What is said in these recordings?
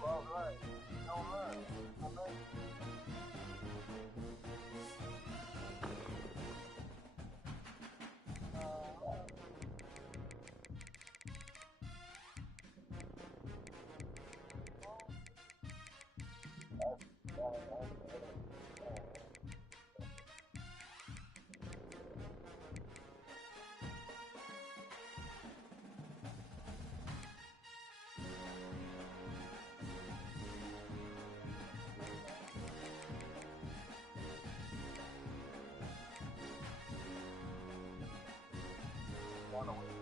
All right. All right. All right. One away.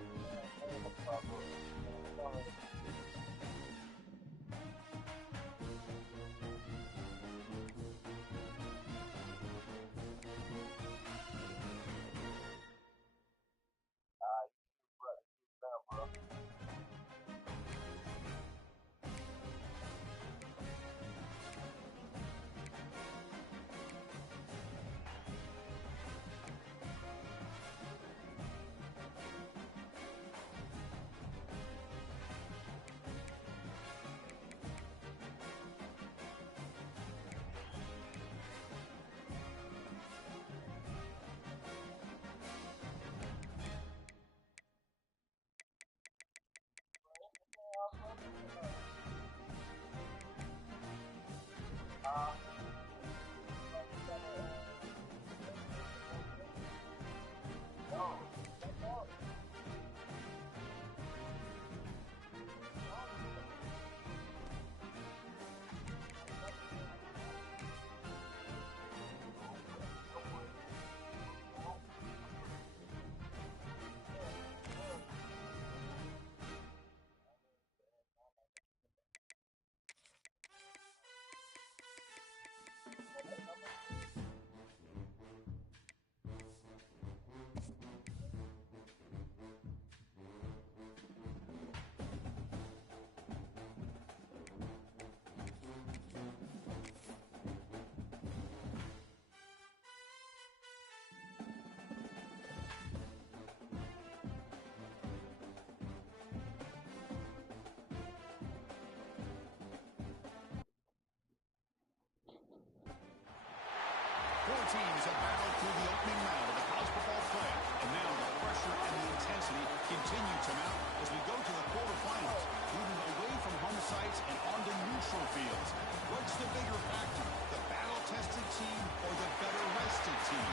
Four teams have battled through the opening round of the college football playoff, and now the pressure and the intensity continue to mount as we go to the quarterfinals, moving away from home sites and onto neutral fields. What's the bigger factor, the battle-tested team or the better-rested team?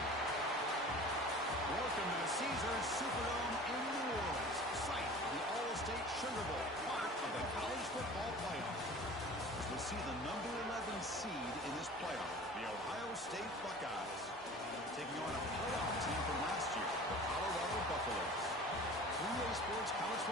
Welcome to the Caesars Superdome in New Orleans, site of the All-State Sugar Bowl, part of the college football playoff. We see the number 11 seed in this playoff, the Ohio State Buckeyes, taking on a playoff team from last year, the Colorado Buffaloes. 3A Sports College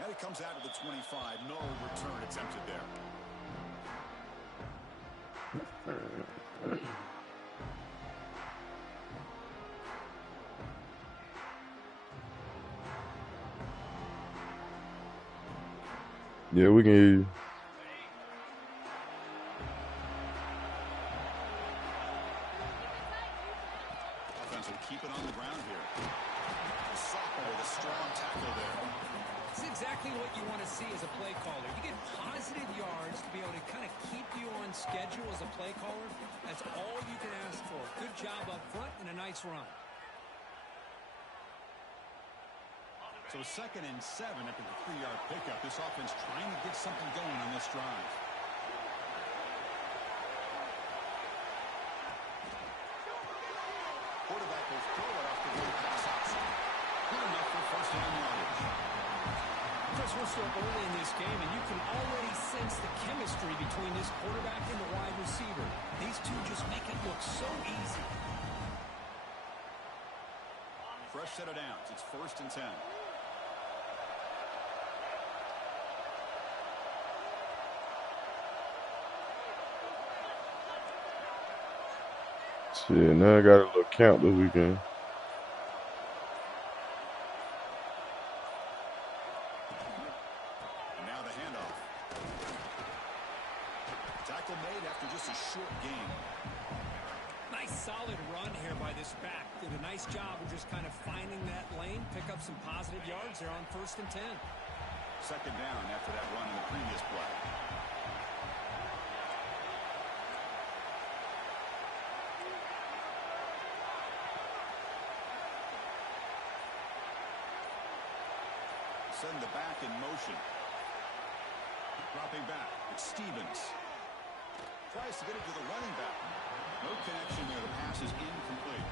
And it comes out to the 25. No return attempted there. Yeah, we can hear you. Offense will keep it on the ground here. Sophomore with a strong tackle there. It's exactly what you want to see as a play caller. You get positive yards to be able to kind of keep you on schedule as a play caller. That's all you can ask for. Good job up front and a nice run. So 2nd and 7 after the 3-yard pickup. This offense trying to get something going on this drive. Quarterback will throw it off the goal pass option. Good enough for first down yardage. Chris, we're still early in this game, and you can already sense the chemistry between this quarterback and the wide receiver. These two just make it look so easy. Fresh set of downs. It's 1st and 10. Shit, now I got a little count this weekend. And now the handoff. Tackle made after just a short gain. Nice solid run here by this back. Did a nice job of just kind of finding that lane, pick up some positive yards there on 1st and 10. 2nd down after that run in the previous play. Send the back in motion. Dropping back. It's Stevens. Tries to get it to the running back. No connection there. The pass is incomplete.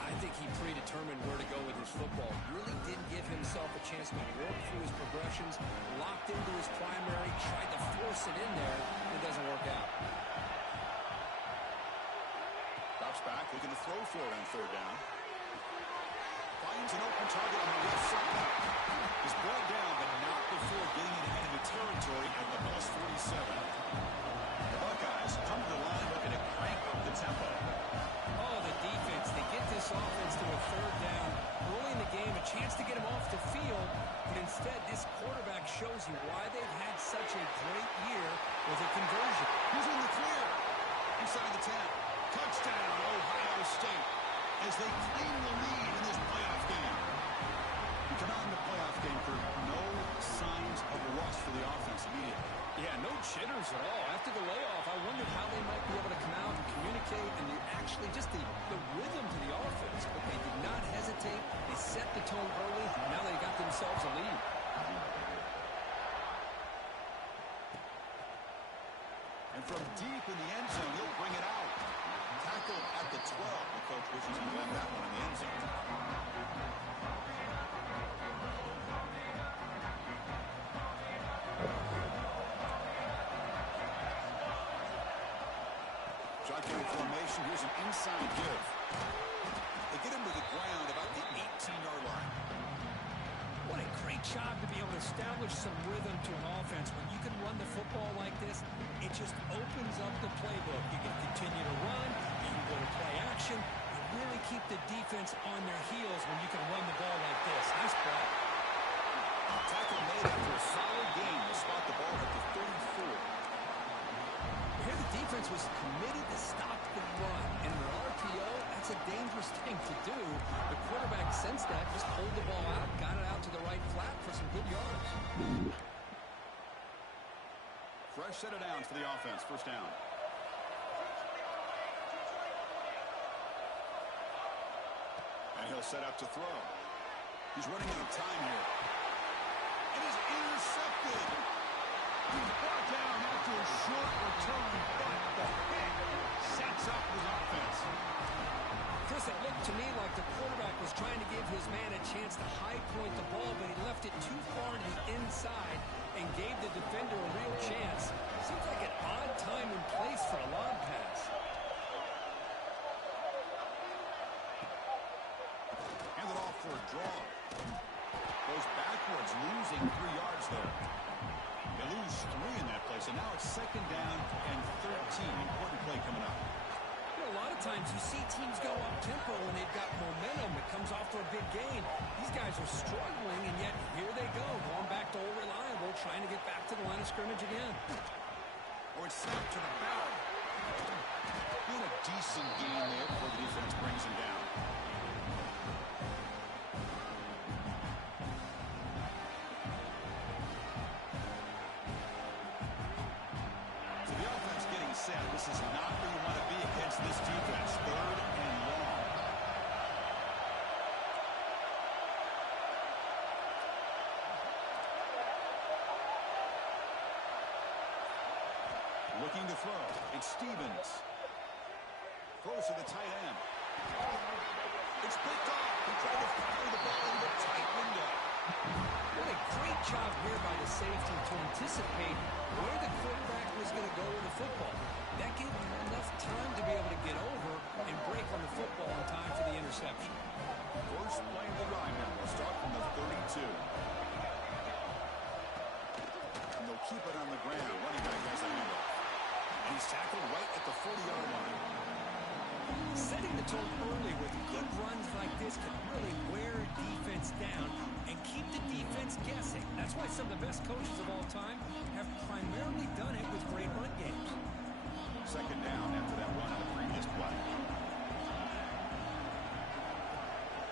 I think he predetermined where to go with his football. Really didn't give himself a chance to work through his progressions. Locked into his primary. Tried to force it in there. It doesn't work out. Drops back. Looking to throw for it on 3rd down. Finds an open target on the left side. Is brought down, but not before getting it into the territory at the plus 47. The Buckeyes come to the line looking to crank up the tempo. Oh, the defense. They get this offense to a 3rd down. Early in the game, a chance to get him off the field. But instead, this quarterback shows you why they've had such a great year with a conversion. He's in the clear. Inside the 10. Touchdown, Ohio State. As they claim the lead in this playoff game. We come out in the playoff game for no signs of a rust for the offense immediately. Yeah, no jitters at all. After the layoff, I wondered how they might be able to come out and communicate and actually just the rhythm to the offense. But they did not hesitate. They set the tone early. Now they got themselves a lead. And from deep in the end zone, he'll bring it out. Tackle at the 12. The coach wishes he left that one in the end zone. Shotgun formation. Here's an inside give. They get him to the ground about the 18-yard line. What a great job to be able to establish some rhythm to an offense. When you can run the football like this, it just opens up the playbook. You can continue to run. You can go to play action. You really keep the defense on their heels when you can run the ball like this. Nice play. Tackle made after a solid game to spot the ball at the 34. Here the defense was committed to stop the run. And in an RPO, that's a dangerous thing to do. The quarterback sensed that, just pulled the ball out, got it out to the right flat for some good yards. Fresh set of downs for the offense. 1st down. And he'll set up to throw. He's running out of time here. It is intercepted. He's brought down after a short return, but the hit sets up his offense. Chris, it looked to me like the quarterback was trying to give his man a chance to high point the ball, but he left it too far to the inside and gave the defender a real chance. Seems like an odd time and place for a lob pass. Hand it off for a draw. Goes backwards, losing 3 yards. third. They lose 3 in that play, so now it's 2nd down and 13. Important play coming up. You know, a lot of times you see teams go up tempo when they've got momentum. It comes off for a big gain. These guys are struggling, and yet here they go, going back to old reliable, trying to get back to the line of scrimmage again. Or it's snapped to the back. Doing a decent gain there before the defense brings him down. So the offense getting set. This is not where you want to be against this defense. 3rd and long. Looking to throw. It's Stevens. Throws to the tight end. It's picked off. He tried to fire the ball into the tight window. What a great job here by the safety to anticipate where the quarterback was going to go with the football. That gave him enough time to be able to get over and break on the football in time for the interception. First play of the drive now. We'll start from the 32. And they'll keep it on the ground. Running back has a handoff. And he's tackled right at the 40-yard line. Setting the tone early with good runs like this can really wear a defense down and keep the defense guessing. That's why some of the best coaches of all time have primarily done it with great run games. 2nd down after that run on the previous play.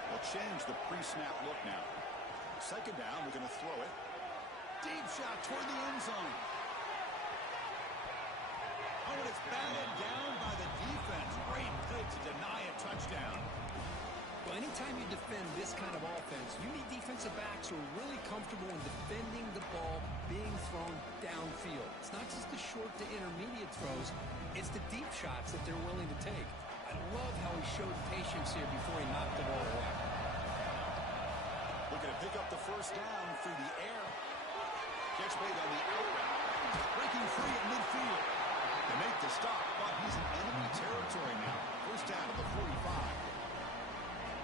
They'll change the pre-snap look now. 2nd down, we're going to throw it. Deep shot toward the end zone. Oh, and it's batted down by the defense. Great play to deny a touchdown. Well, anytime you defend this kind of offense, you need defensive backs who are really comfortable in defending the ball being thrown downfield. It's not just the short to intermediate throws, it's the deep shots that they're willing to take. I love how he showed patience here before he knocked the ball away. Looking to pick up the 1st down through the air. Catch made on the outroute. Breaking free at midfield. They make the stop, but he's in enemy territory now. 1st down at the 45.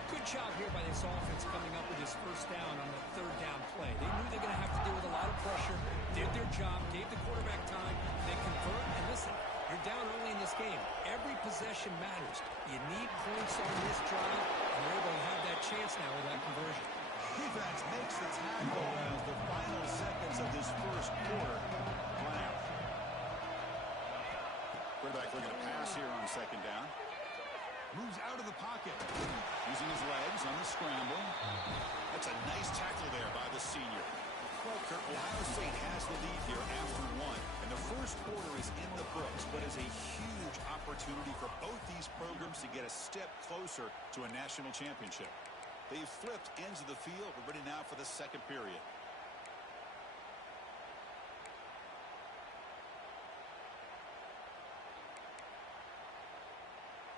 Good job here by this offense coming up with his 1st down on the 3rd down play. They knew they're going to have to deal with a lot of pressure, did their job, gave the quarterback time, they convert, and listen, you're down early in this game. Every possession matters. You need points on this drive, and they're able to have that chance now with that conversion. Defense makes the tackle as the final seconds of this 1st quarter run out. Quarterback looking to pass here on 2nd down. Moves out of the pocket. Using his legs on the scramble. That's a nice tackle there by the senior. Well, Kurt, Ohio State has the lead here after 1. And the 1st quarter is in the books, but is a huge opportunity for both these programs to get a step closer to a national championship. They've flipped ends of the field. We're ready now for the 2nd period.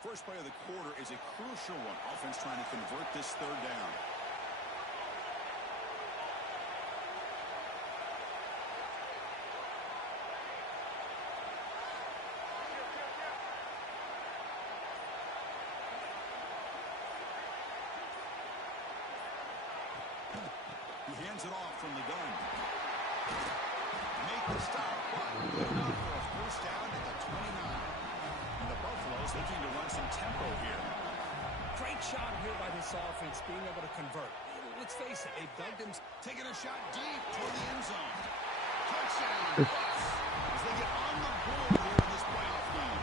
First play of the quarter is a crucial one. Offense trying to convert this 3rd down. He hands it off from the gun. Make the stop, but good enough for a 1st down at the 29. And the Buffaloes looking to run some tempo here. Great job here by this offense being able to convert. Let's face it, they've dug them. Taking a shot deep toward the end zone. Touchdown, Bucks, as they get on the board here in this playoff game.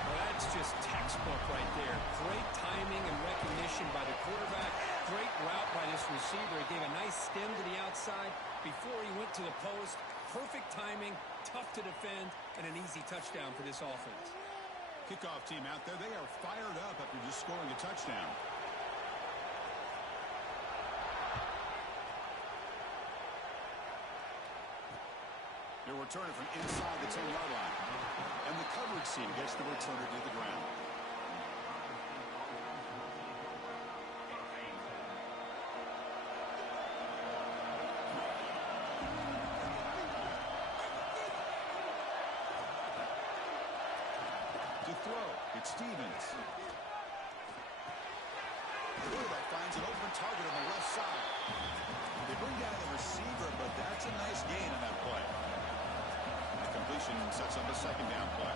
Well, that's just textbook right there. Great timing and recognition by the quarterback. Great route by this receiver. He gave a nice stem to the outside before he went to the post. Perfect timing, tough to defend, and an easy touchdown for this offense. Kickoff team out there, they are fired up after just scoring a touchdown. They're returning from inside the 10-yard line. And the coverage team gets the returner to the ground. To throw, it's Stevens. The quarterback finds an open target on the left side. They bring down the receiver and sets up a second down play.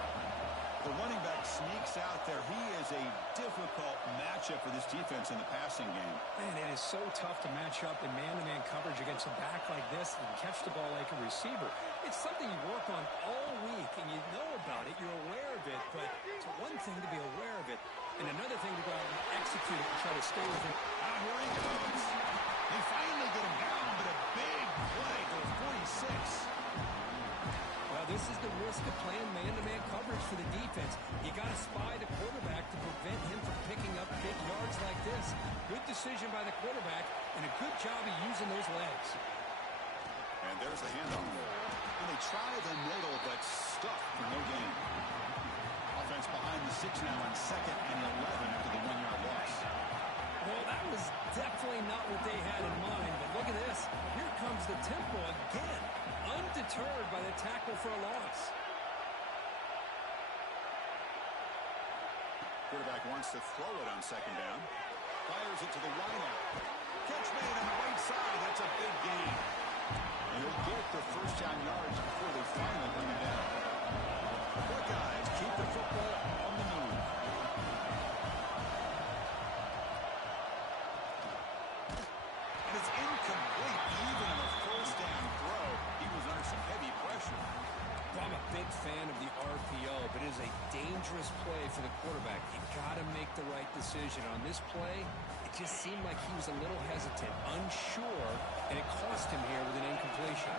The running back sneaks out there. He is a difficult matchup for this defense in the passing game. Man, it is so tough to match up in man-to-man coverage against a back like this and catch the ball like a receiver. It's something you work on all week, and you know about it. You're aware of it, but it's one thing to be aware of it, and another thing to go out and execute it and try to stay with it. Now here he comes. They finally get him down, but a big play to 46. Well, this is the risk of playing man-to-man coverage for the defense. You got to spy the quarterback to prevent him from picking up big yards like this. Good decision by the quarterback, and a good job of using those legs. And there's the handoff. And they try the middle, but stuck for no gain. Offense behind the 6 now on 2nd and 11 after the 1-yard loss. Well, that was definitely not what they had in mind, but look at this. Here comes the tempo again, undeterred by the tackle for a loss. Quarterback wants to throw it on 2nd down. Fires it to the wideout. Catch made on the right side. That's a big gain. And he'll get the first down yards before they finally bring him down. Buckeyes keep the football on the move. And it's incomplete. Even on the first down throw, he was under some heavy pressure. Well, I'm a big fan of the RPO, but it is a dangerous play for the quarterback. You got to make the right decision. On this play, it just seemed like he was a little hesitant, unsure, and it cost him here with an incompletion.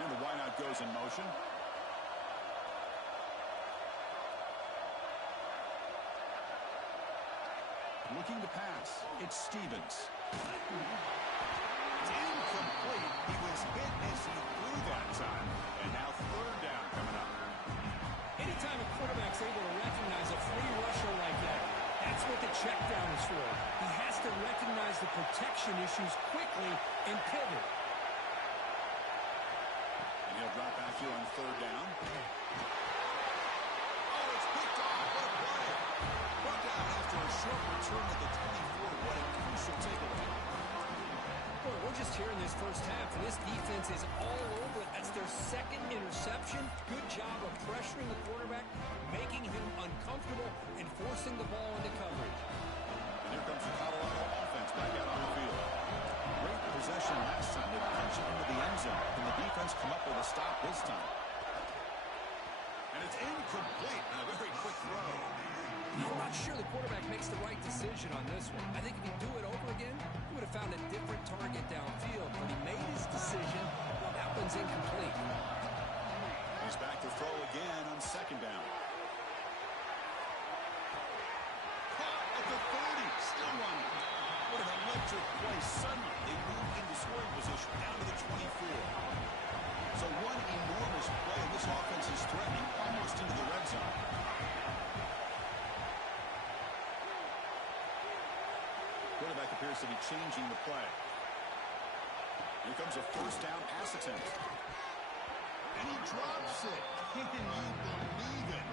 And the wideout goes in motion. Looking to pass. It's Stevens. It's incomplete. He was hit as he threw that time. And now 3rd down coming up. Anytime a quarterback's able to recognize a free rusher like that, that's what the check down is for. He has to recognize the protection issues quickly and pivot. And he'll drop back here on 3rd down. Oh, it's picked off. What a play. Brought down after a short return at the 24. What a crucial takeaway. Boy, we're just here in this first half, and this defense is all over it. That's their 2nd interception. Good job of pressuring the quarterback, making him uncomfortable, and forcing the ball into coverage. And here comes the Colorado offense back out on the field. Great possession last time. They punch it into the end zone. Can the defense come up with a stop this time? And it's incomplete. And a very quick throw. I'm not sure the quarterback makes the right decision on this one. I think if he'd do it over again, he would have found a different target downfield. But he made his decision. That one's incomplete. He's back to throw again on 2nd down. Caught at the 30. Still running. What an electric play. Suddenly, they move into scoring position down to the 24. So one enormous play, and this offense is threatening almost into the red zone. Quarterback appears to be changing the play. Here comes a 1st down pass attempt. And he drops it. Can you believe it?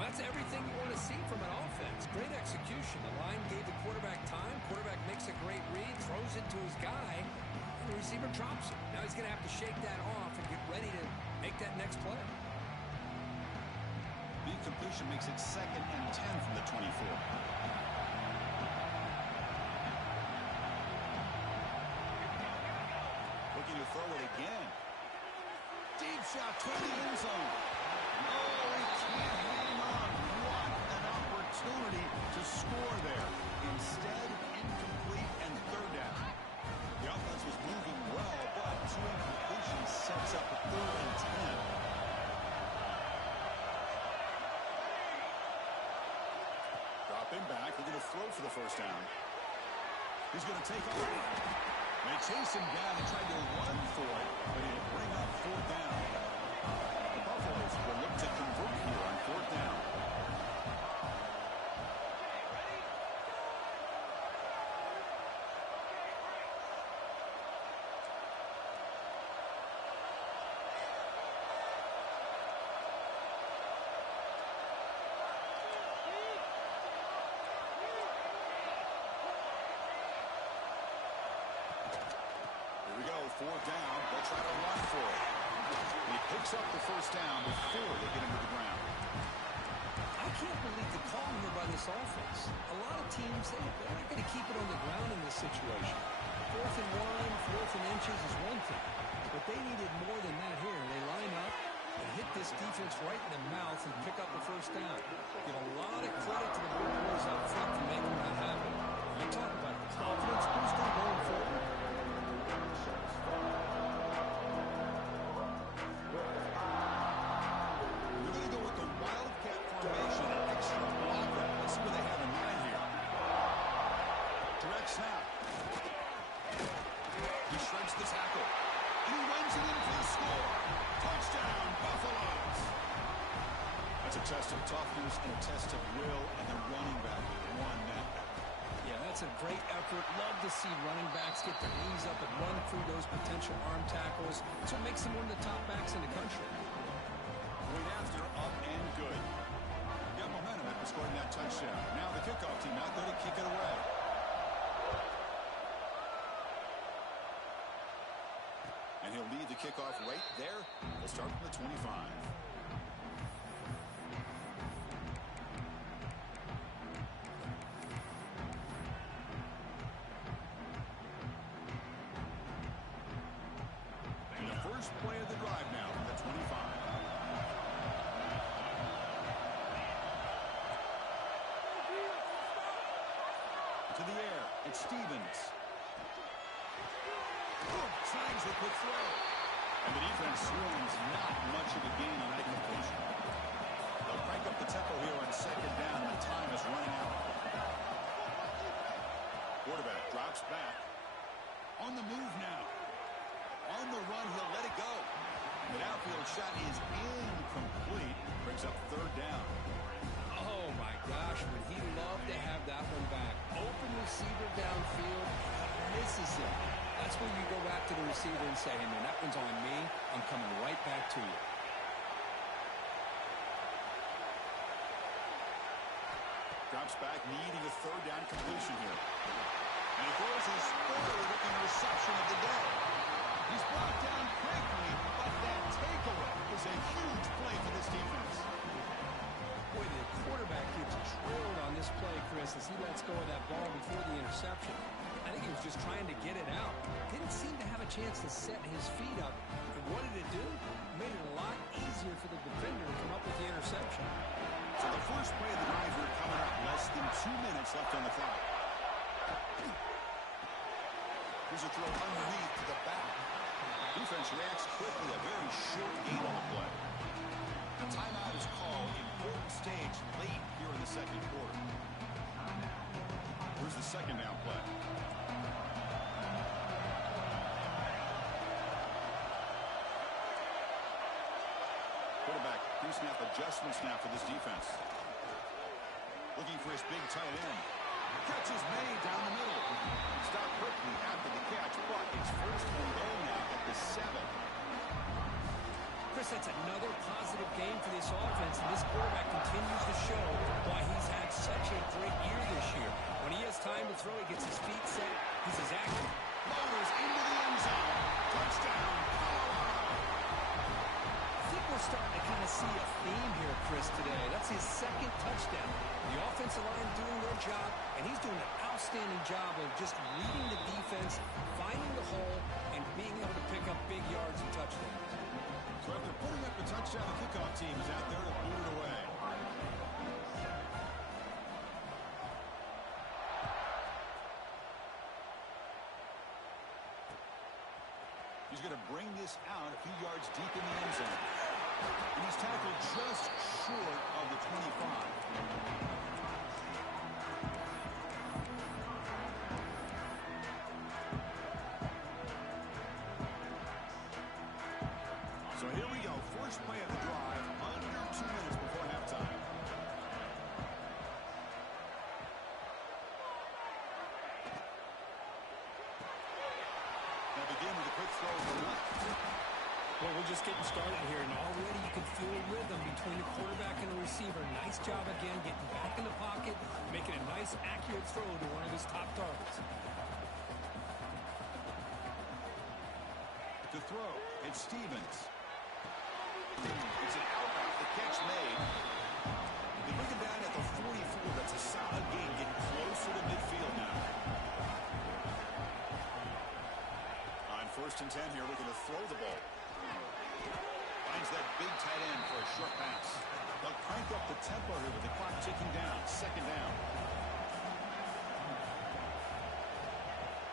Well, that's everything you want to see from an offense. Great execution. The line gave the quarterback time. Quarterback makes a great read, throws it to his guy, and the receiver drops it. Now he's going to have to shake that off and get ready to make that next play. The completion makes it 2nd and 10 from the 24. Looking to throw it again. Deep shot toward the end zone. Oh, he can't hang on. What an opportunity to score there. Instead, incomplete and 3rd down. The offense was moving well, but 2 incompletions sets up a 3rd and 10. Dropping back, looking to throw for the 1st down. He's going to take off. They chase him down and tried to run for it, but he'll bring up 4th down. The Buffaloes will look to convert here on 4th down. fourth down, they'll try to run for it. And he picks up the first down before they get him to the ground. I can't believe the call here by this offense. A lot of teams, they're not going to keep it on the ground in this situation. 4th and 1, 4th and inches is one thing. But they needed more than that here. They line up and hit this defense right in the mouth and pick up the first down. Give a lot of credit to the Bulldogs up front for making that happen. You talk about confidence boosting going forward. We're going to go with the Wildcat formation and extra blocker. Let's see what they have in mind here. Direct snap. He shreds the tackle. And he runs it in for the score. Touchdown, Buffaloes. That's a test of toughness and a test of will, and the running back won that. Yeah, that's a great effort. Love to see running backs get their knees up and run through those potential arm tackles. So it makes them one of the top backs in the country. Point after, up and good. Got momentum after scoring that touchdown. Now the kickoff team out there to kick it away. And he'll lead the kickoff right there. We'll start from the 25. And the first play of the drive now from the 25. To the air, it's Stevens. Signs the quick throw. And the defense swarms not much of a gain on that completion. They'll crank up the tempo here on second down when time is running out. Quarterback drops back. On the move now. On the run, he'll let it go. The outfield shot is incomplete. Brings up third down. Oh, my gosh, would he love to have that one back. Open receiver downfield, misses it. That's when you go back to the receiver and say, hey, man, that one's on me. I'm coming right back to you. Drops back, needing a third down completion here. And he throws his third interception of the day. He's brought down quickly, but that takeaway is a huge play for this defense. Boy, the quarterback gets drilled on this play, Chris, as he lets go of that ball before the interception. I think he was just trying to get it out. Didn't seem to have a chance to set his feet up. And what did it do? Made it a lot easier for the defender to come up with the interception. So the first play of the drive here coming up. Less than 2 minutes left on the clock. Here's a throw underneath to the back. Defense reacts quickly. A very short gain on the play. The timeout is called. Important stage late here in the second quarter. Here's the second down play. Quarterback pre-snap adjustments now for this defense. Looking for his big tight end. Catch is made down the middle. Stop quickly after the catch, but it's first and goal now at the 7. Chris, that's another positive game for this offense, and this quarterback continues to show why he's had such a great year this year. When he has time to throw, he gets his feet set. He's as accurate. Motors into the end zone. Touchdown, Colorado. I think we're starting to kind of see a theme here, Chris, today. That's his second touchdown. The offensive line doing their job, and he's doing an outstanding job of just leading the defense, finding the hole, and being able to pick up big yards and touchdowns. So after putting up the touchdown, the kickoff team is out there to boot it away. He's going to bring this out a few yards deep in the end zone. And he's tackled just short of the 25. So here we go. First play of the drive, under 2 minutes before halftime. Now begin with a quick throw to the left. Well, we're just getting started here, and already you can feel a rhythm between the quarterback and the receiver. Nice job again, getting back in the pocket, making a nice, accurate throw to one of his top targets. throw. It's Stevens. It's an out. The catch made. They bring him down at the 44. That's a solid gain, getting closer to midfield now. On 1st and 10 here, looking to throw the ball. Finds that big tight end for a short pass. They'll crank up the tempo here with the clock ticking down. 2nd down.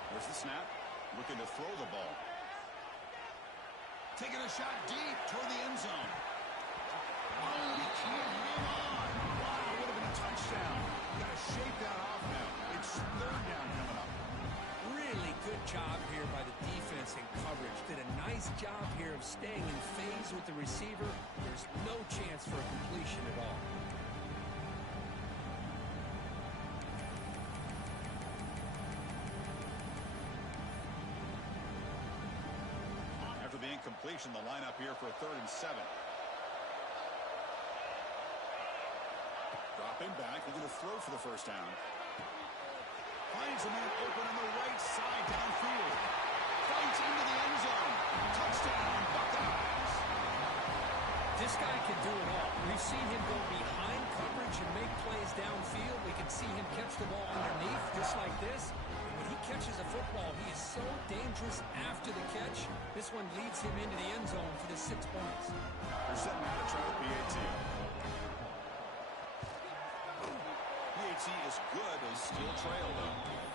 There's the snap. Looking to throw the ball. Taking a shot deep toward the end zone. Oh, he can't hang on. Wow, it would have been a touchdown. Got to shake that off now. It's 3rd down coming up. Really good job here by the defense in coverage. Did a nice job here of staying in phase with the receiver. There's no chance for a completion at all. After the incompletion, the lineup here for 3rd and 7. Dropping back, looking to throw for the 1st down. Finds a man open on the right side downfield. Fights into the end zone. Touchdown, Buckeyes. This guy can do it all. We've seen him go behind coverage and make plays downfield. We can see him catch the ball underneath just like this. And when he catches a football, he is so dangerous after the catch. This one leads him into the end zone for the 6 points. They're setting out to try the PAT. PAT is good. They still trail, though.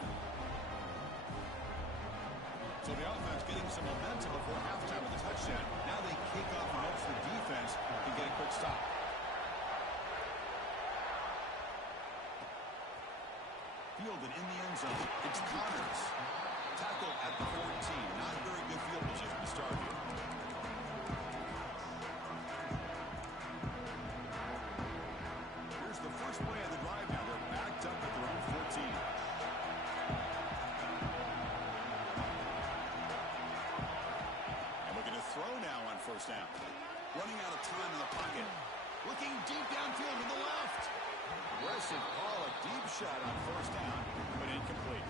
So the offense getting some momentum before halftime with a touchdown. Now they kick off and hope for defense can get a quick stop. Fielded in the end zone. It's Connors. Tackle at the 14. Not very good field position to start here. Here's the first play of the drive now. They're backed up at their own 14. And looking to throw now on 1st down. Running out of time in the pocket. Looking deep downfield to the left. Aggressive call, a deep shot on 1st down, but incomplete.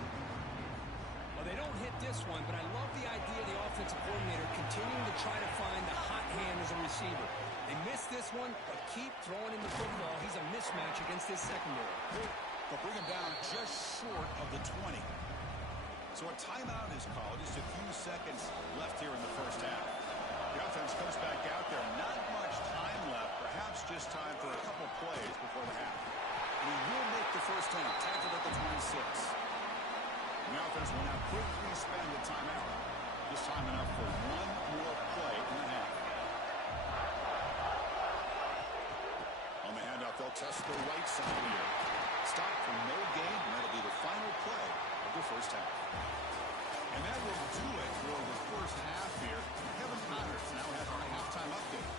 Well, they don't hit this one, but I love the idea of the offensive coordinator continuing to try to find the hot hand as a receiver. They missed this one, but keep throwing him the football. He's a mismatch against this secondary. They'll bring him down just short of the 20. So a timeout is called. Just a few seconds left here in the 1st half. The offense comes back out there. Not much time left. Perhaps just time for a couple plays before the half. And he will make the 1st down. Tackled at the 26. The offense will now quickly spend the timeout. This time enough for one more play in the half. On the handoff, they'll test the right side here. Stop for no gain, and that'll be the final play of the 1st half. And that will do it for the 1st half here. Kevin Connors now has our halftime update.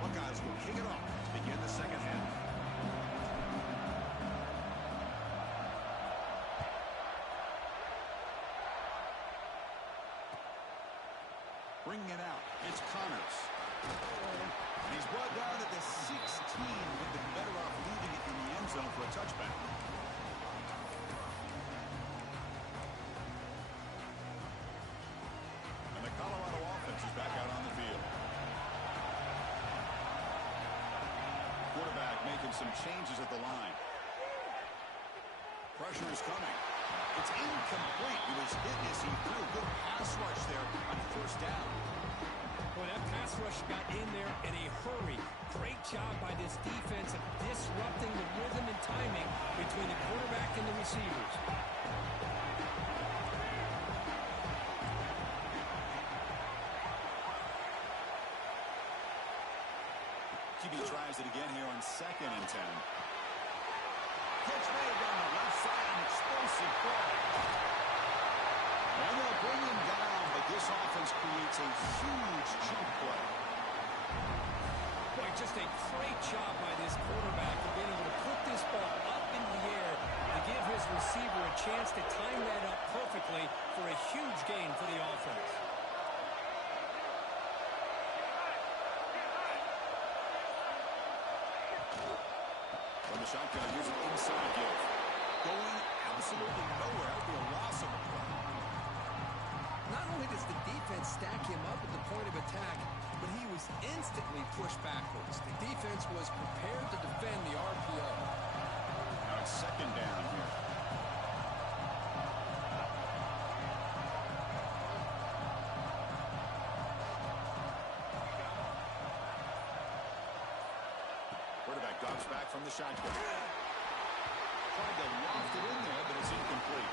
Buckeyes will kick it off to begin the 2nd half. Bringing it out, it's Connors. And he's brought down at the 16. Would have been better off leaving it in the end zone for a touchback. And the Colorado offense is back out on the field. Quarterback making some changes at the line. Pressure is coming. It's incomplete. He was hit as he threw a good pass rush there on 1st down. Boy, that pass rush got in there in a hurry. Great job by this defense of disrupting the rhythm and timing between the quarterback and the receivers. QB tries it again here on 2nd and 10. Catch made down the left side, an explosive play. And they'll bring him down, but this offense creates a huge chunk play. Boy, just a great job by this quarterback of being able to put this ball up in the air and give his receiver a chance to time that up perfectly for a huge gain for the offense. From the shotgun, here's an inside give. Going absolutely nowhere. That would be a loss of a play. Not only does the defense stack him up at the point of attack, but he was instantly pushed backwards. The defense was prepared to defend the RPO. Now it's second down here. Quarterback drops back from the shotgun. Tried to loft it in there, but it's incomplete.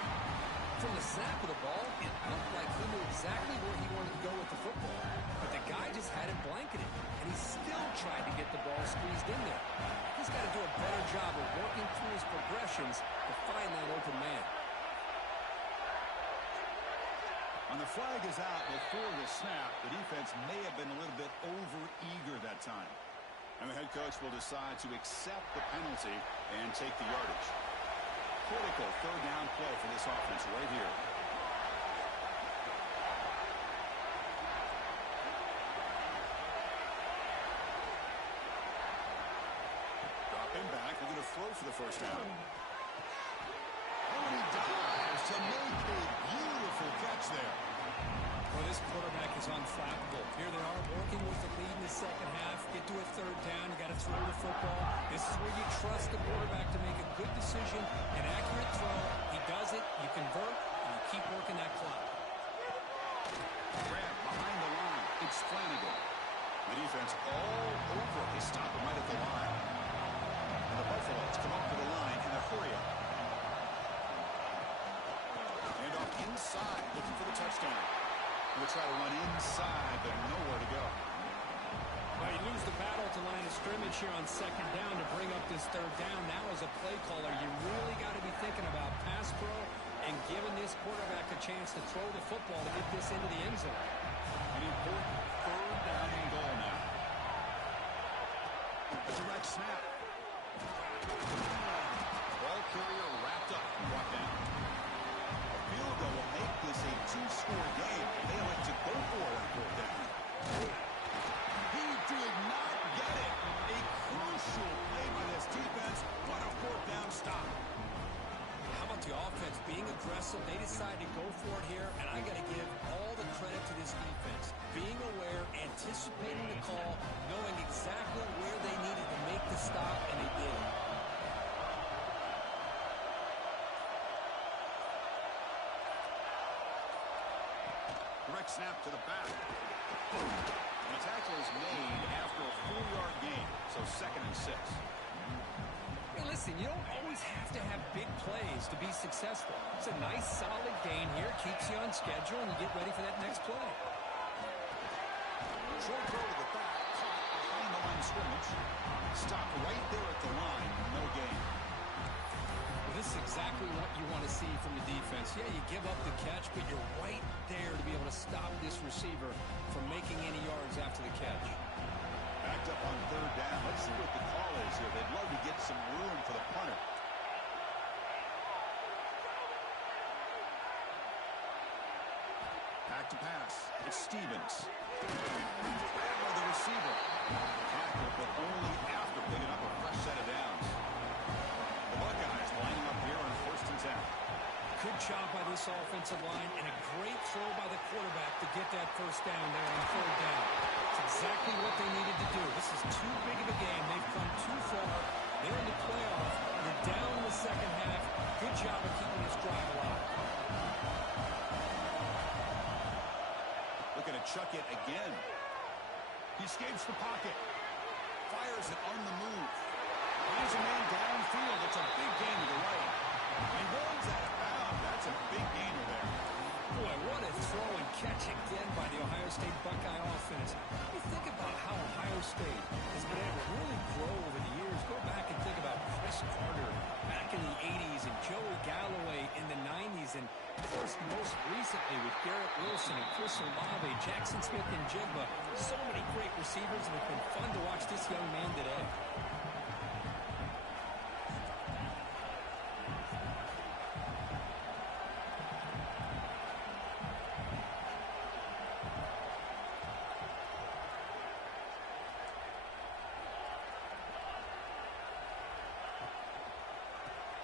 From the snap of the ball, it looked like he knew exactly where he wanted to go with the football. But the guy just had him blanketed, and he still tried to get the ball squeezed in there. He's got to do a better job of working through his progressions to find that open man. On the flag is out before the snap, the defense may have been a little bit over-eager that time. And the head coach will decide to accept the penalty and take the yardage. Critical third down play for this offense right here. Dropping back, looking to throw for the first down. And he dives to make a beautiful catch there. Well, this quarterback is unflappable. Here they are working with the lead in the second half. Get to a third down. You got to throw the football. This is where you trust the quarterback to make a good decision, an accurate throw. He does it, you convert, and you keep working that clock. Grab behind the line. It's Flanagan. The defense all over. They stop him right at the line. And the Buffaloes come up to the line in a hurry up. And off inside, looking for the touchdown. We'll try to run inside, but nowhere to go. Well, you lose the battle at the line of scrimmage here on second down to bring up this third down. Now, as a play caller, you really got to be thinking about pass pro and giving this quarterback a chance to throw the football to get this into the end zone. An important third down and goal now. A direct snap. Ball carrier wrapped up and brought down. Field goal will make this a two-score game. They elect to go for it on fourth down. He did not get it. A crucial play by this defense. What a fourth down stop. How about the offense being aggressive? They decide to go for it here, and I got to give all the credit to this defense. Being aware, anticipating the call, knowing exactly where they needed to make the stop, and they did. Direct snap to the back. And the tackle is made after a 4-yard gain, so 2nd and 6. Hey, listen, you don't always have to have big plays to be successful. It's a nice, solid gain here. Keeps you on schedule, and you get ready for that next play. Short throw to the back, caught behind the line of scrimmage. Stopped right there at the line, no gain. Well, this is exactly what you want to see from the defense. Yeah, you give up the catch, but you're right there to be able to stop this receiver from making any yards after the catch. Backed up on third down. Let's see what the call is here. They'd love to get some room for the punter. Back to pass. It's Stevens. Grabbed by the receiver. Tackle, but only after picking up a fresh set of downs. The Buckeyes lining up here on 1st and 10. Good job by this offensive line, and a great throw by the quarterback to get that first down there on third down. It's exactly what they needed to do. This is too big of a game. They've come too far. They're in the playoff. They're down in the second half. Good job of keeping this drive alive. Looking to chuck it again. He escapes the pocket. Fires it on the move. Finds a man downfield. It's a big gain to the right. And goes out of bounds. That's a big gainer there. Boy, what a throw and catch again by the Ohio State Buckeye offense. You think about how Ohio State has been able to really grow over the years. Go back and think about Chris Carter back in the 80s and Joey Galloway in the 90s. And, of course, most recently with Garrett Wilson and Chris Olave, Jackson Smith and Jigba. So many great receivers, and it's been fun to watch this young man today.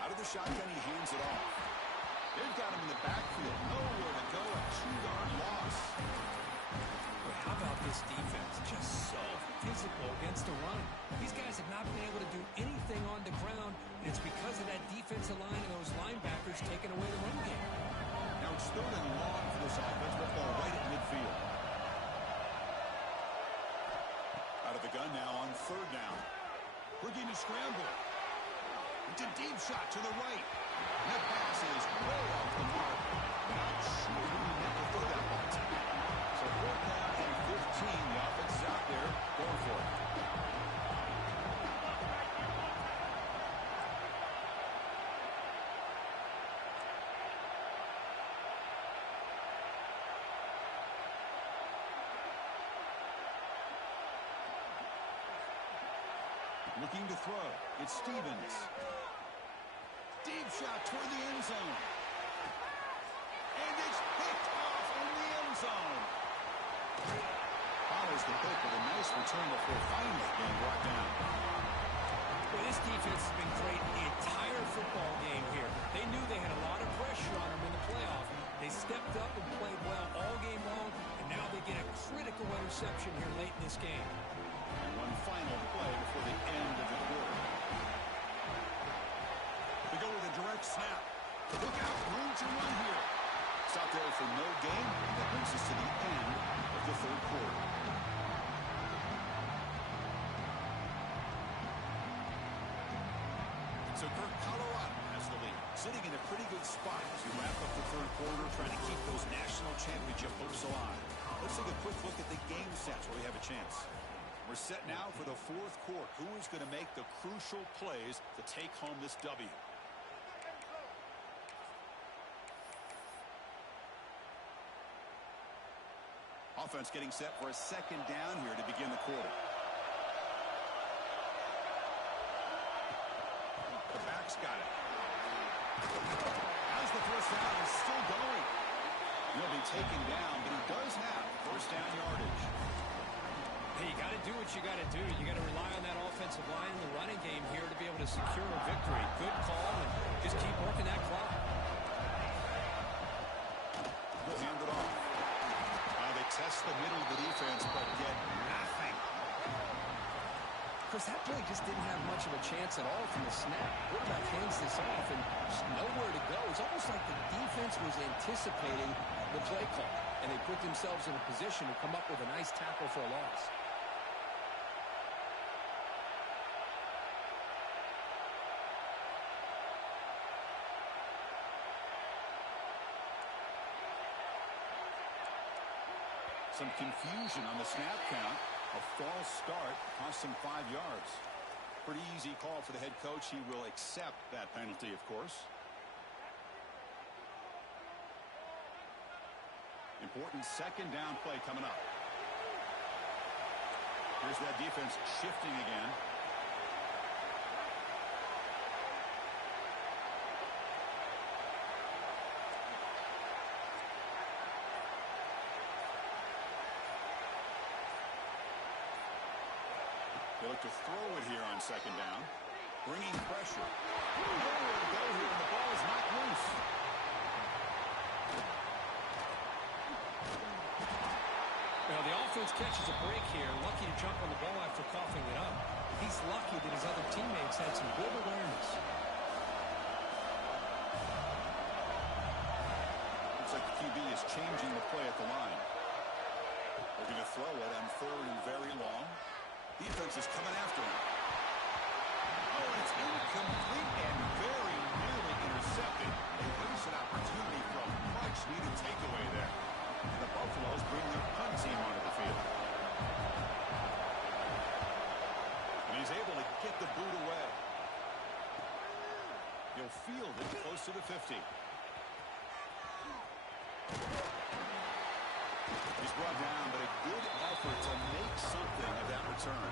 Out of the shotgun, he hands it off. They've got him in the backfield. Nowhere to go. A 2-yard loss. How about this defense? Just so physical against the run. These guys have not been able to do anything on the ground, and it's because of that defensive line and those linebackers taking away the run game. Now it's 3rd and long for this offense. Football right at midfield. Out of the gun now on 3rd down. Looking to scramble. It's a deep shot to the right. And that pass is way off the mark. Not sure who he meant to throw that ball to. So 4th down and 15. The offense is out there going for it. Looking to throw. It's Stevens. Deep shot toward the end zone. And it's picked off in the end zone. Follows the pick with a nice return before finally being brought down. Well, this defense has been great the entire football game here. They knew they had a lot of pressure on them in the playoff. They stepped up and played well all game long, and now they get a critical interception here late in this game. And one final play before the end of the quarter. They go with a direct snap. Look out, room to run here. It's out there for no gain, and that brings us to the end of the 3rd quarter. So Colorado has the lead, sitting in a pretty good spot as we wrap up the 3rd quarter, trying to keep those national championship hopes alive. Let's take a quick look at the game sets where we have a chance. We're set now for the 4th quarter. Who is going to make the crucial plays to take home this W? Offense getting set for a 2nd down here to begin the quarter. The back's got it. As the 1st down is still going. He'll be taken down, but he does have 1st down yardage. Hey, you got to do what you got to do. You got to rely on that offensive line in the running game here to be able to secure a victory. Good call, and just keep working that clock. We'll hand it off. They test the middle of the defense, but get nothing. Because that play just didn't have much of a chance at all from the snap. Quarterback hands this off, and just nowhere to go. It's almost like the defense was anticipating the play call, and they put themselves in a position to come up with a nice tackle for a loss. Some confusion on the snap count. A false start cost him 5 yards. Pretty easy call for the head coach. He will accept that penalty, of course. Important 2nd down play coming up. Here's that defense shifting again. They look to throw it here on 2nd down. Bringing pressure. Nowhere to go here, and the ball is not loose. Well, the offense catches a break here. Lucky to jump on the ball after coughing it up. He's lucky that his other teammates had some good awareness. Looks like the QB is changing the play at the line. They're going to throw it on 3rd and very long. Defense is coming after him. Oh, and it's incomplete and very nearly intercepted. They waste an opportunity for a much-needed takeaway there. And the Buffaloes bring their punt team onto the field. And he's able to get the boot away. He'll field it close to the 50. He's brought down, but a good effort to make something of that return.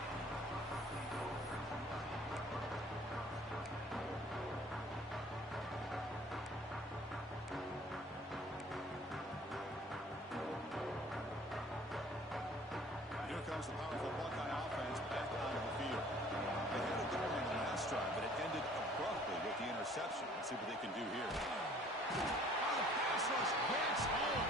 Here comes the powerful Buckeye offense back onto the field. They had a goal on the last drive, but it ended abruptly with the interception. Let's see what they can do here. Oh, the pass rush gets home.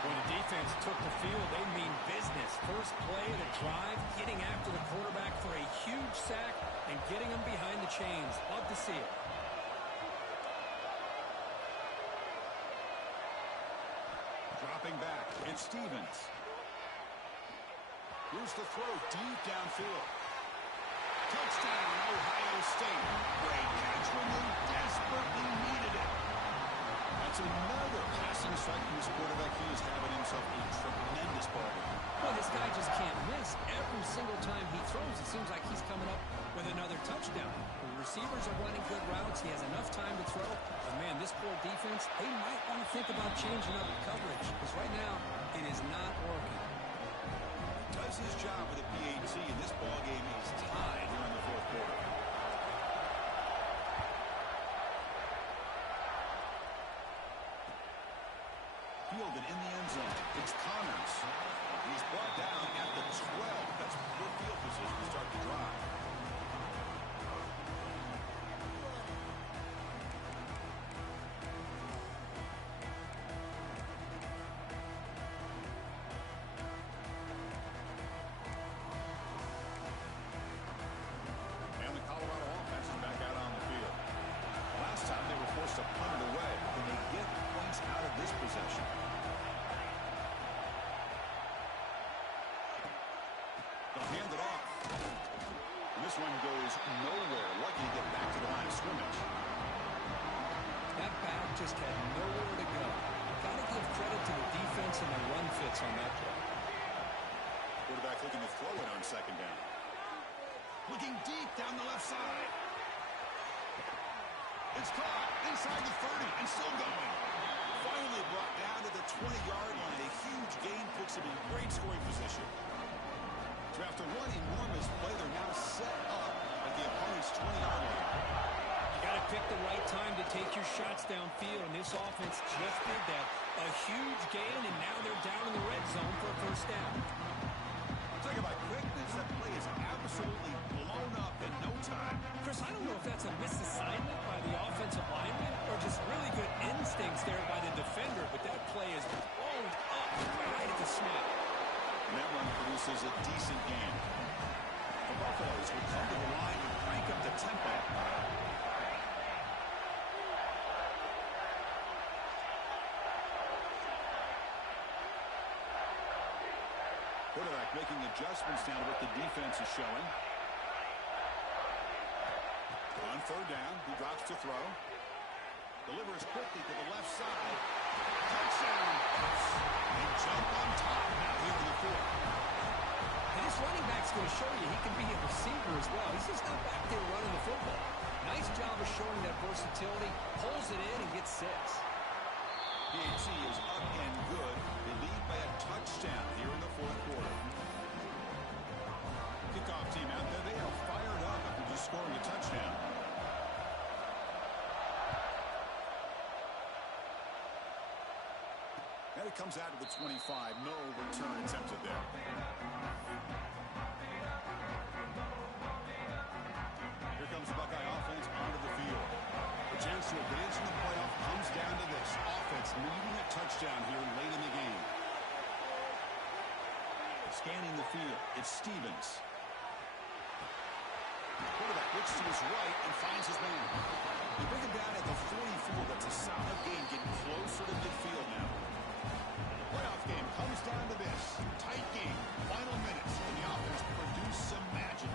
When the defense took the field, they mean business. First play of the drive, getting after the quarterback for a huge sack and getting him behind the chains. Love to see it. Dropping back, it's Stevens. Here's the throw deep downfield. Touchdown, Ohio State. Great catch when they desperately needed it. That's another passing strike from this quarterback. He is having himself a tremendous ball game. Well, this guy just can't miss. Every single time he throws, it seems like he's coming up with another touchdown. The receivers are running good routes. He has enough time to throw. But, man, this poor defense, they might want to think about changing up coverage because right now it is not working. Does his job with the PAT, and this ball game is tied here in the fourth quarter. Fielded in the end zone. It's Connors. He's brought down at the 12. That's good field position to start the drive. And the Colorado offense is back out on the field. Last time they were forced to punt it away. Can they get points out of this possession? They'll hand it off. And this one goes nowhere. Lucky to get back to the line of scrimmage. That back just had nowhere to go. Got to give credit to the defense and their run fits on that play. Quarterback looking to throw it on second down. Looking deep down the left side. It's caught inside the 30 and still going. Finally brought down to the 20-yard line. A huge gain puts him in great scoring position. So after one enormous play, they're now set up at the opponent's 20-yard line. You got to pick the right time to take your shots downfield, and this offense just did that. A huge gain, and now they're down in the red zone for a first down. Talk about quickness. That play is absolutely blown up in no time. Chris, I don't know if that's a misassignment by the offensive lineman or just really good instincts there by the defender, but that play is blown up right at the snap. And that run produces a decent gain. The Buffaloes will come to the line and crank up the tempo. Quarterback making adjustments now to what the defense is showing. On third down, he drops to throw. Delivers quickly to the left side. Touchdown! They jump on top now here in the fourth. And this running back's going to show you he can be a receiver as well. He's just not back there running the football. Nice job of showing that versatility. Pulls it in and gets 6. PAT is up and good. They lead by a touchdown here in the fourth quarter. Kickoff team out there. They are fired up after just scoring a touchdown. And it comes out to the 25. No return attempted there. Here comes the Buckeye offense onto the field. The chance to advance in the playoff comes down to this. Offense needing a touchdown here late in the game. Scanning the field, it's Stevens. Quarterback looks to his right and finds his man. They bring him down at the 44. That's a solid game, getting closer to midfield now. The playoff game comes down to this. Tight game, final minutes, and the offense produce some magic.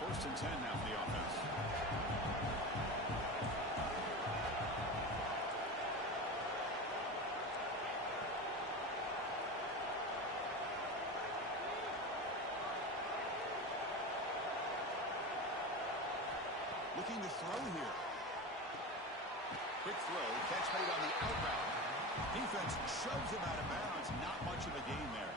First and 10 now for the offense. Looking to throw here. Quick throw, catch made on the out route. Defense shoves him out of bounds. Not much of a gain there.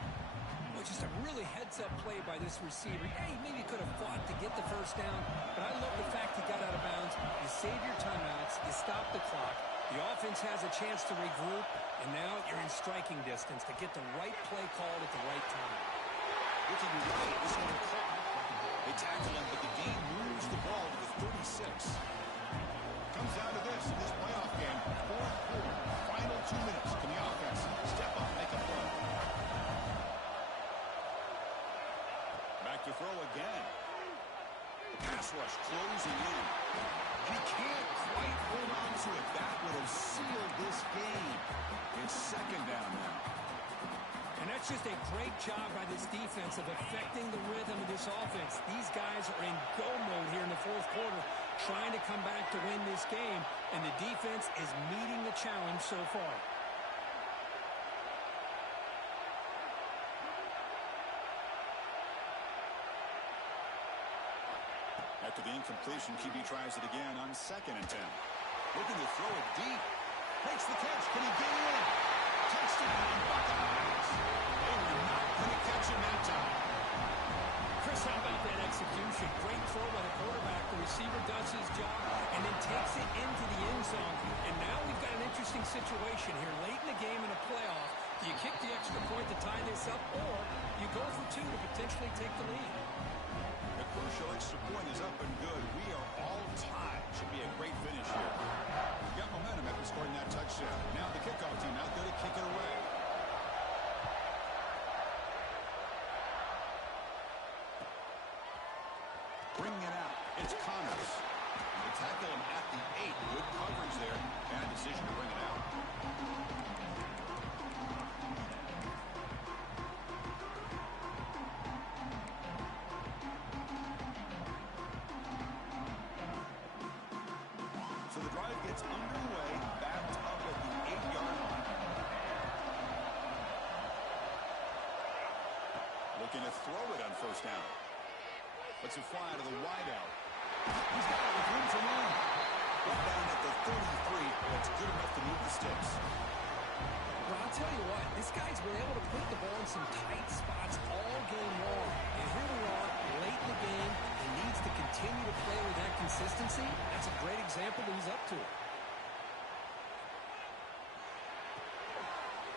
Well, just a really heads-up play by this receiver. Yeah, he maybe could have fought to get the first down, but I love the fact he got out of bounds. You save your timeouts, you stop the clock. The offense has a chance to regroup, and now you're in striking distance to get the right play called at the right time. Looking right, this one caught. They tackle him, but the gain moves the ball to the 36. Comes down to this in this playoff game. Fourth quarter, final 2 minutes. Can the offense step up, make a play? Back to throw again. The pass rush closing in. And he can't quite hold on to it. That would have sealed this game. It's second down now. And that's just a great job by this defense of affecting the rhythm of this offense. These guys are in go mode here in the fourth quarter, trying to come back to win this game, and the defense is meeting the challenge so far. After the incompletion, QB tries it again on 2nd and 10. Looking to throw it deep. Makes the catch. Can he get in? Touchdown, Buckeyes. They were not going to catch him that time. Chris, how about that execution? Great throw by the quarterback. The receiver does his job and then takes it into the end zone. And now we've got an interesting situation here. Late in the game in a playoff, do you kick the extra point to tie this up, or you go for two to potentially take the lead? The crucial extra point is up and good. We are all tied. Should be a great finish here. We got momentum after scoring that touchdown. Now the kickoff team out there to kick it away. Bringing it out. It's Connors. They tackle him at the 8. Good coverage there. Bad decision to bring it out. So the drive gets underway, backed up at the 8-yard line. Looking to throw it on first down. Lets it fly out of the wideout. He's got it with room for one. Brought down at the 33. That's good enough to move the sticks. Well, I'll tell you what, this guy's been able to put the ball in some tight spots all game long. And here we are, late in the game. He needs to continue to play with that consistency. That's a great example that he's up to it.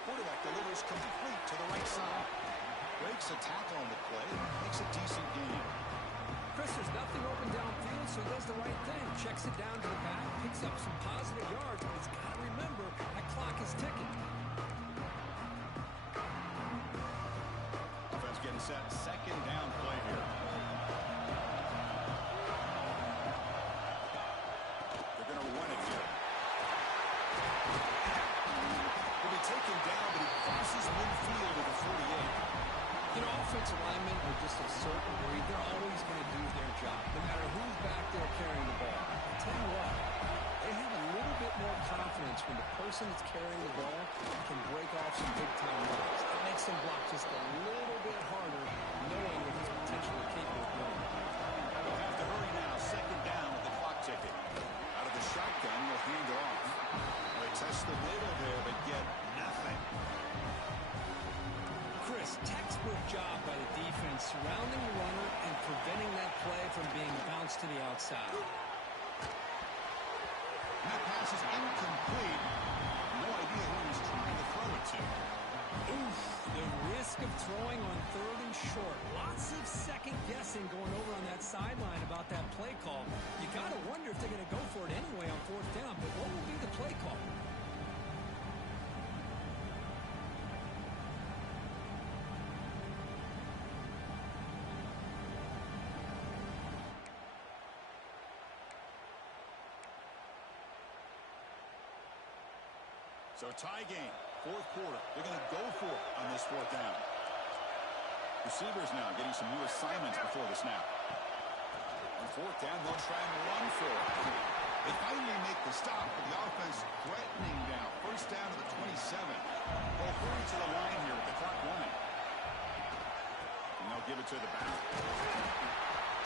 Quarterback delivers complete to the right side. Breaks a tackle on the play. Makes a decent gain. Chris, there's nothing open downfield, so he does the right thing. Checks it down to the back, picks up some positive yards, but he's got to remember that clock is ticking. Offense getting set. Second down play here. They're going to run it here. He'll be taken down, but he crosses midfield at the 48. You know, offensive linemen are just a certain breed. They're always going to do their job, no matter who's back there carrying the ball. I'll tell you what, they have a little bit more confidence when the person that's carrying the ball can break off some big-time runs. It makes them block just a little bit harder, knowing what he's potentially capable of doing. They'll have to hurry now. Second down with the clock ticking. Out of the shotgun, will hand it off. They test the middle there, but get nothing. Chris, textbook job by the defense surrounding the runner and preventing that play from being bounced to the outside. And that pass is incomplete. No idea who he's trying to throw it to. Oof, the risk of throwing on 3rd and short. Lots of second guessing going over on that sideline about that play call. You got to wonder if they're going to go for it anyway on 4th down, but what will be the play call? So tie game, 4th quarter. They're going to go for it on this 4th down. Receivers now getting some new assignments before the snap. On 4th down, they'll try and run for it. They finally make the stop, but the offense threatening now. First down to the 27. They'll hurry to the line here with the clock running. And they'll give it to the back.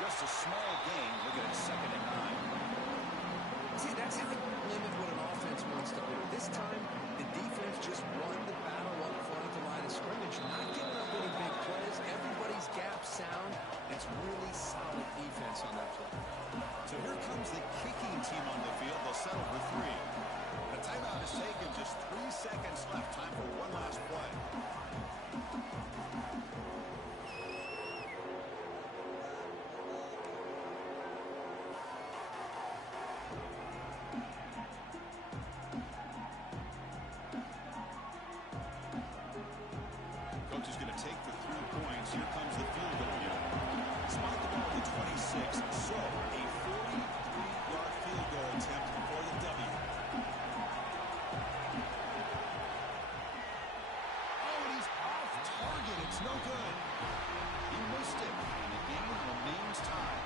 Just a small gain. Look at it, 2nd and 9. See, that's how you limit what an offense wants to do. This time, the defense just won the battle up front at the line of scrimmage, not giving up any big plays. Everybody's gap sound. It's really solid defense on that play. So here comes the kicking team on the field. They'll settle for 3. The timeout is taken. Just 3 seconds left. Time for one last play. defense is going to take the 3 points. Here comes the field goal unit. Spot the ball at the 26. So a 43-yard field goal attempt for the W. Oh, and he's off target. It's no good. He missed it. And the game remains tied.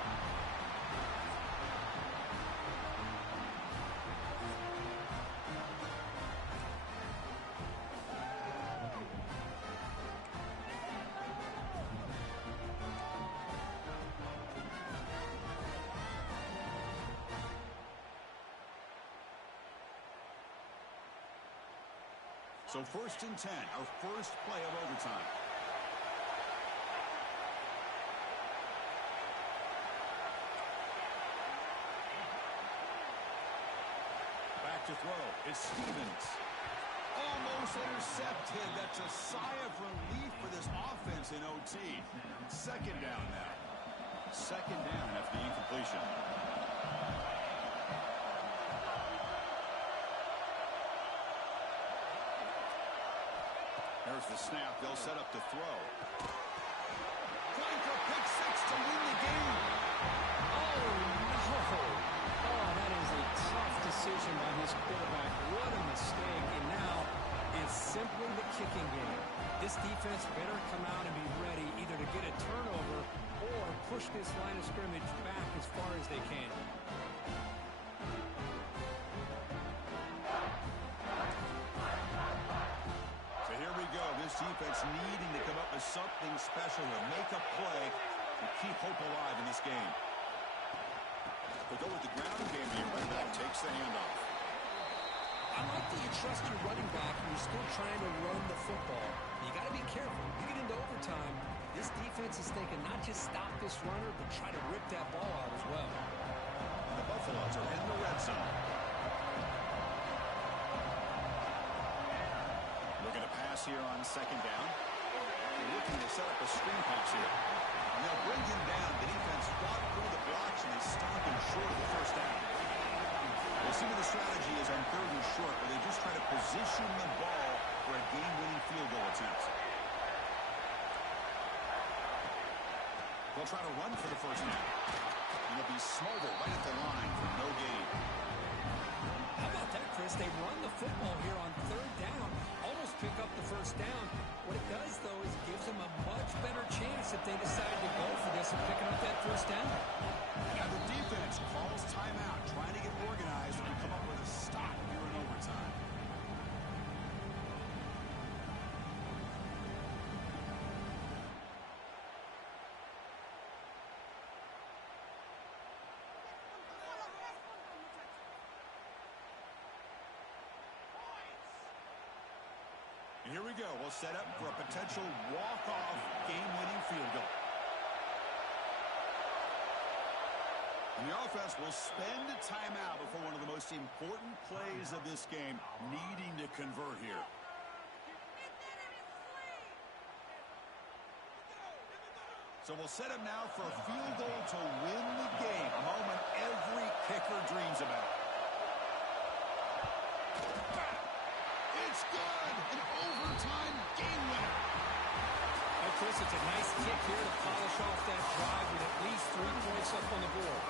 So 1st and 10, our first play of overtime. Back to throw. It's Stevens. Almost intercepted. That's a sigh of relief for this offense in OT. 2nd down now. 2nd down after the incompletion. There's the snap. They'll set up the throw. Going for pick 6 to win the game. Oh, no. Oh, that is a tough decision by his quarterback. What a mistake. And now it's simply the kicking game. This defense better come out and be ready either to get a turnover or push this line of scrimmage back as far as they can. This defense needing to come up with something special to make a play and keep hope alive in this game. They'll go with the ground game. The running back takes the handoff. I like that you trust your running back and you're still trying to run the football. You got to be careful. You get into overtime, this defense is thinking not just stop this runner, but try to rip that ball out as well. The Buffaloes are in the red zone. Looking to pass here on 2nd down. They're looking to set up a screen pass here. And they'll bring him down. The defense fought through the blocks, and they stop him short of the 1st down. We'll see what the strategy is on 3rd and short, where they just try to position the ball for a game-winning field goal attempt. They'll try to run for the 1st down. And they'll be smothered right at the line for no gain. How about that, Chris? They run the football here on 3rd down. Almost pick up the 1st down. What it does, though, is gives them a much better chance if they decide to go for this and picking up that 1st down. Now the defense calls timeout, trying to get organized and come up with a stop here in overtime. Here we go. We'll set up for a potential walk-off game-winning field goal. And the offense will spend a timeout before one of the most important plays of this game, needing to convert here. So we'll set him now for a field goal to win the game, a moment every kicker dreams about. It's good! An overtime game winner! Hey, Chris, it's a nice kick here to polish off that drive with at least 3 points up on the board.